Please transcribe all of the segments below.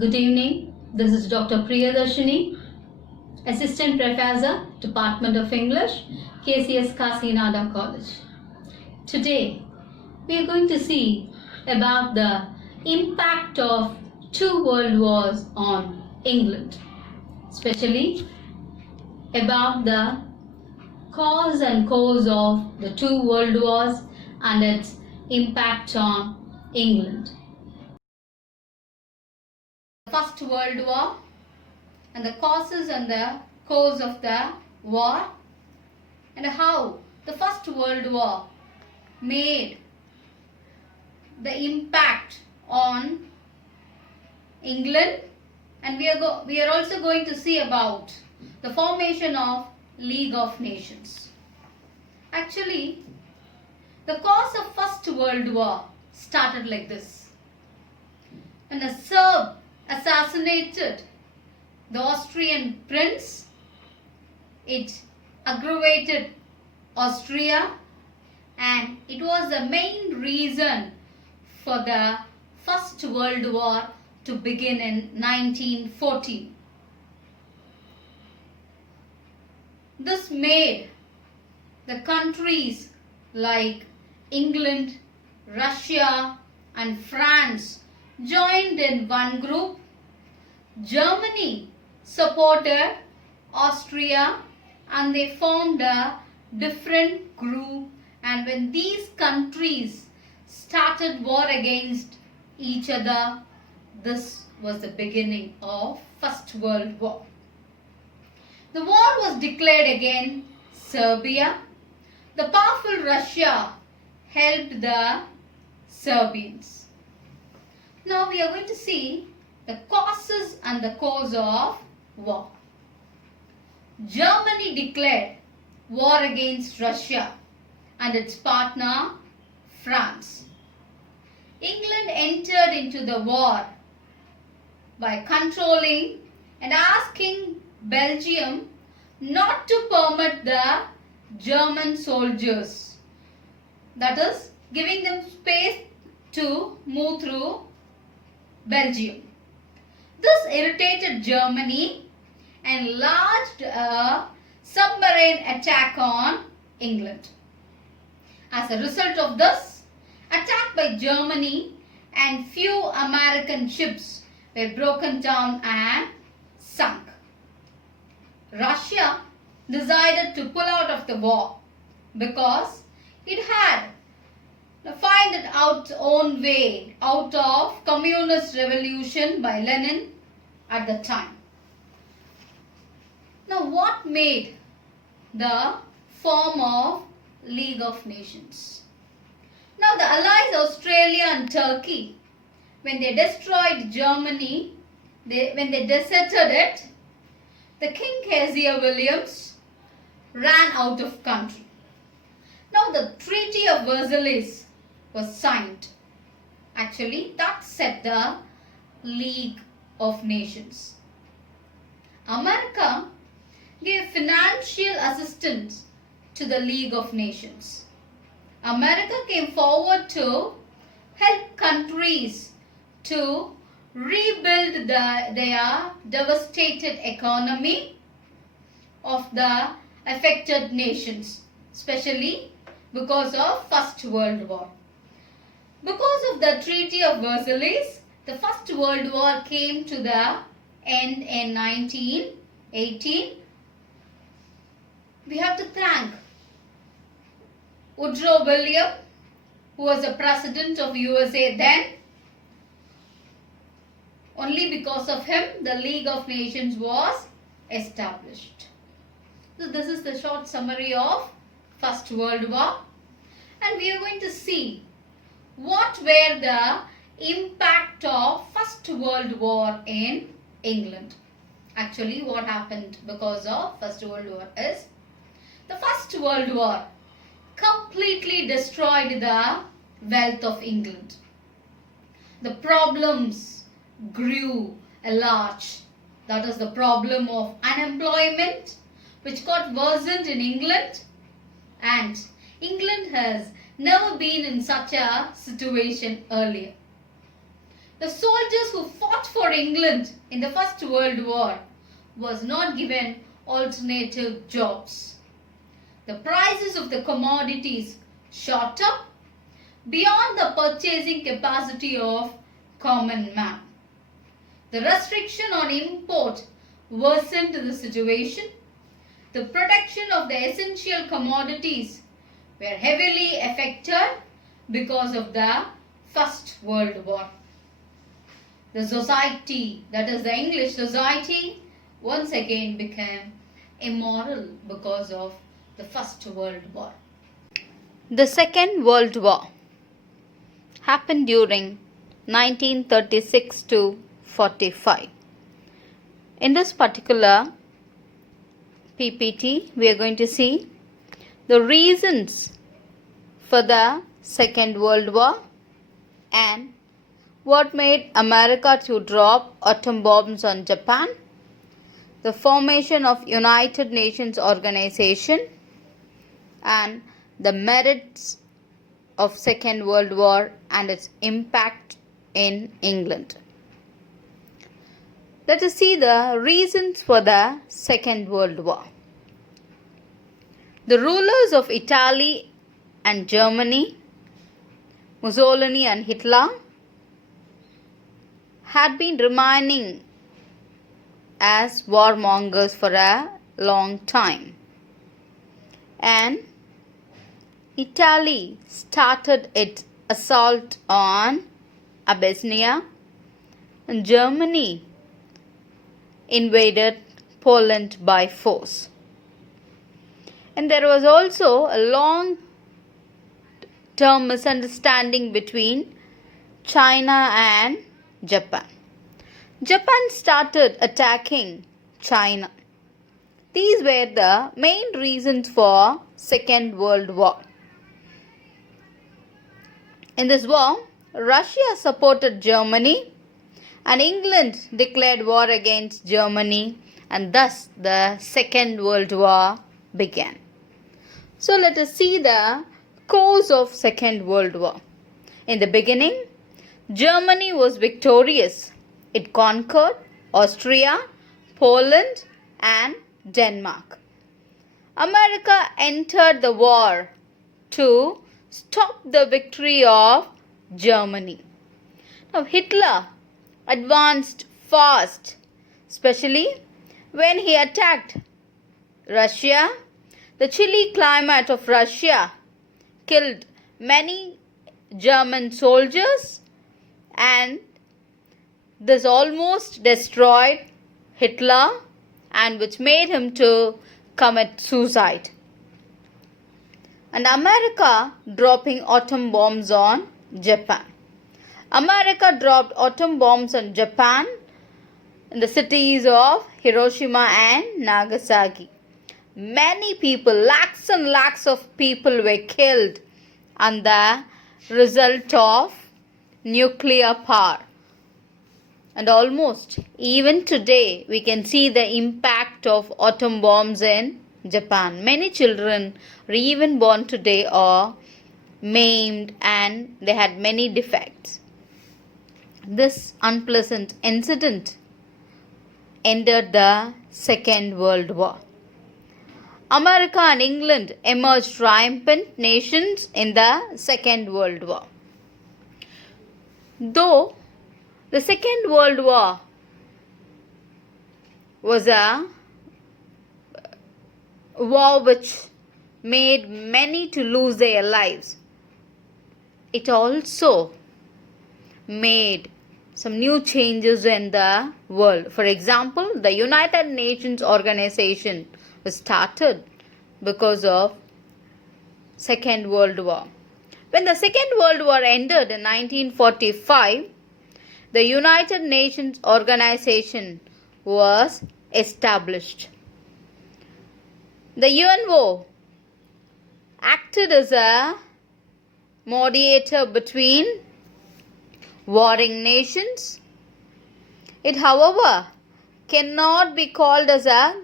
Good evening. This is Dr. Priyadarshini, Assistant Professor, Department of English, KCS Kasinada College. Today, we are going to see about the impact of two world wars on England, especially about the cause and cause of the two world wars and its impact on England. First World War and the causes and the cause of the war, and how the First World War made the impact on England, and we are also going to see about the formation of League of Nations. Actually, the cause of First World War started like this. When a Serb assassinated the Austrian prince, it aggravated Austria, and it was the main reason for the First World War to begin in 1914. This made the countries like England, Russia and France joined in one group. Germany supported Austria and they formed a different group, and when these countries started war against each other, this was the beginning of First World War. The war was declared against Serbia. The powerful Russia helped the Serbians. Now we are going to see the causes and the cause of war. Germany declared war against Russia and its partner France. England entered into the war by controlling and asking Belgium not to permit the German soldiers, that is, giving them space to move through Belgium. This irritated Germany and launched a submarine attack on England. As a result of this attack by Germany, and few American ships were broken down and sunk. Russia decided to pull out of the war because it had find it out own way out of communist revolution by Lenin at the time. Now, what made the form of League of Nations? Now, the allies Australia and Turkey, when they destroyed Germany, when they deserted it, the King Kezia Williams ran out of country. Now, the Treaty of Versailles was signed. Actually, that set the League of Nations. America gave financial assistance to the League of Nations. America came forward to help countries to rebuild their devastated economy of the affected nations, especially because of First World War. Because of the Treaty of Versailles, the First World War came to the end in 1918. We have to thank Woodrow Wilson, who was the President of USA then. Only because of him, the League of Nations was established. So this is the short summary of First World War, and we are going to see what were the impact of First World War in England. Actually, what happened because of First World War is the First World War completely destroyed the wealth of England. The problems grew a lot. That is the problem of unemployment, which got worsened in England, and England has never been in such a situation earlier. The soldiers who fought for England in the First World War was not given alternative jobs. The prices of the commodities shot up beyond the purchasing capacity of common man. The restriction on import worsened the situation. The production of the essential commodities were heavily affected because of the First World War. The society, that is the English society, once again became immoral because of the First World War. The Second World War happened during 1936 to 45. In this particular PPT, we are going to see the reasons for the Second World War and what made America to drop atom bombs on Japan, the formation of United Nations Organization, and the merits of Second World War and its impact in England. Let us see the reasons for the Second World War. The rulers of Italy and Germany, Mussolini and Hitler, had been remaining as warmongers for a long time. And Italy started its assault on Abyssinia, and Germany invaded Poland by force. And there was also a long-term misunderstanding between China and Japan. Japan started attacking China. These were the main reasons for Second World War. In this war, Russia supported Germany and England declared war against Germany, and thus the Second World War began. So let us see the cause of Second World War. In the beginning, Germany was victorious. It conquered Austria, Poland, and Denmark. America entered the war to stop the victory of Germany. Now Hitler advanced fast, especially when he attacked Russia. The chilly climate of Russia killed many German soldiers, and this almost destroyed Hitler, and which made him to commit suicide. And America dropping atom bombs on Japan. America dropped atom bombs on Japan in the cities of Hiroshima and Nagasaki. Many people, lakhs and lakhs of people were killed as the result of nuclear power. And almost even today we can see the impact of atom bombs in Japan. Many children are even born today are maimed and they had many defects. This unpleasant incident ended the Second World War. America and England emerged triumphant nations in the Second World War. Though the Second World War was a war which made many to lose their lives, it also made some new changes in the world. For example, the United Nations Organization was started because of Second World War. When the Second World War ended in 1945, the United Nations Organization was established. The UNO acted as a mediator between warring nations. It, however, cannot be called as a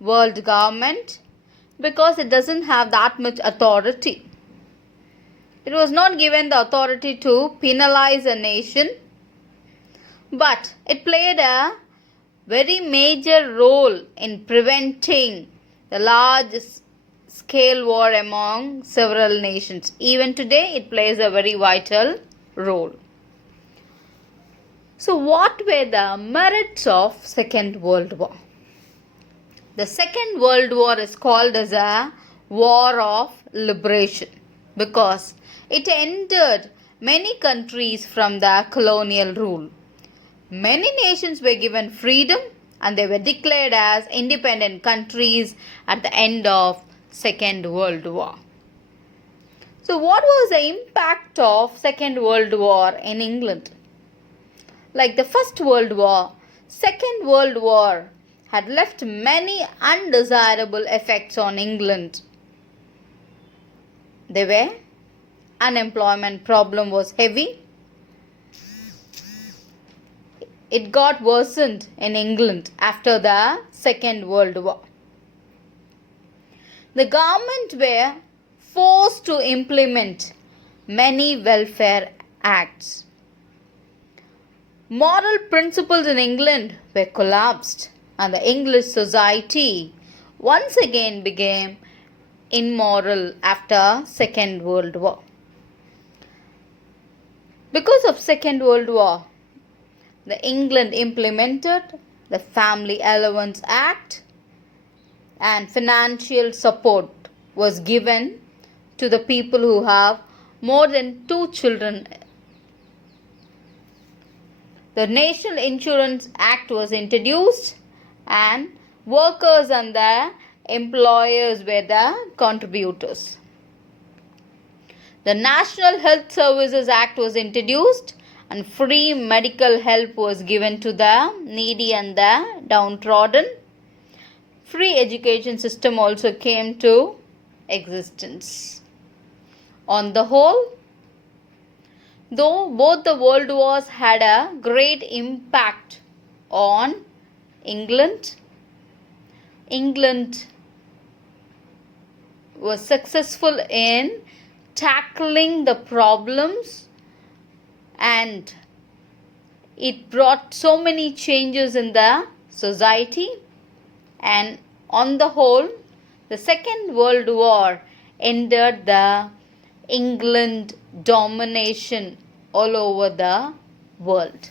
world government because it doesn't have that much authority. It was not given the authority to penalize a nation but it played a very major role in preventing the large scale war among several nations. Even today, it plays a very vital role. So, what were the merits of Second World War? The Second World War is called as a war of liberation because it ended many countries from the colonial rule. Many nations were given freedom and they were declared as independent countries at the end of Second World War. So what was the impact of Second World War in England? Like the First World War, Second World War had left many undesirable effects on England. They were unemployment problem was heavy. It got worsened in England after the Second World War. The government were forced to implement many welfare acts. Moral principles in England were collapsed and the English society once again became immoral after Second World War. Because of Second World War, the England implemented the Family Allowance Act and financial support was given to the people who have more than 2 children. The National Insurance Act was introduced and workers and the employers were the contributors. The National Health Services Act was introduced and free medical help was given to the needy and the downtrodden. Free education system also came to existence. On the whole, though both the world wars had a great impact on England was successful in tackling the problems and it brought so many changes in the society, and on the whole the Second World War ended the England domination all over the world.